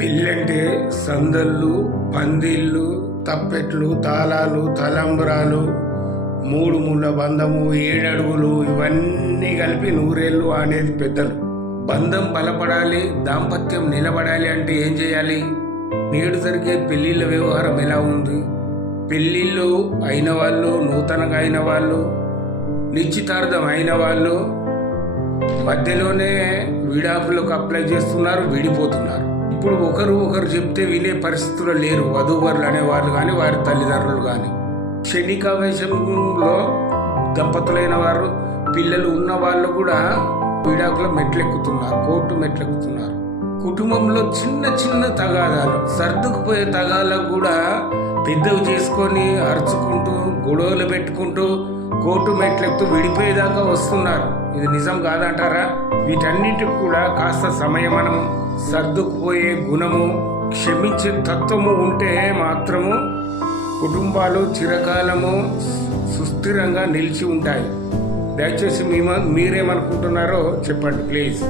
పెళ్ళంటే సందళ్ళు పందిళ్ళు తప్పెట్లు తాళాలు తలంబరాలు మూడు ముళ్ళ బంధము ఏడడుగులు ఇవన్నీ కలిపి నూరేళ్ళు అనేది పెద్దలు. బంధం బలపడాలి దాంపత్యం నిలబడాలి అంటే ఏం చేయాలి? నేడు జరిగే పెళ్ళిళ్ళ వ్యవహారం ఎలా ఉంది? పెళ్ళిళ్ళు అయిన వాళ్ళు నూతనంగా అయిన వాళ్ళు నిశ్చితార్థం అయిన వాళ్ళు మధ్యలోనే విడాకులకు అప్లై చేస్తున్నారు విడిపోతున్నారు. ఇప్పుడు ఒకరు ఒకరు చెప్తే వినే పరిస్థితుల్లో లేరు. వధూవరులు అనేవాళ్ళు కానీ వారి తల్లిదండ్రులు కానీ క్షణికావేశంలో దంపతులైన వారు పిల్లలు ఉన్న వాళ్ళు కూడా విడాకుల మెట్లెక్కుతున్నారు కోర్టు మెట్లెక్కుతున్నారు. కుటుంబంలో చిన్న చిన్న తగాదాలు సర్దుకుపోయే తగాలకు కూడా పెద్దవి చేసుకొని అరుచుకుంటూ గొడవలు పెట్టుకుంటూ కోర్టు మెట్లెక్కుతూ విడిపోయేదాకా వస్తున్నారు. ఇది నిజం కాదంటారా? వీటన్నిటికి కూడా కాస్త సమయం మనము సర్దుకుపోయే గుణము క్షమించే తత్వము ఉంటే మాత్రము కుటుంబాలు చిరకాలము సుస్థిరంగా నిలిచి ఉంటాయి. దయచేసి మీ మీరేమనుకుంటున్నారో చెప్పండి ప్లీజ్.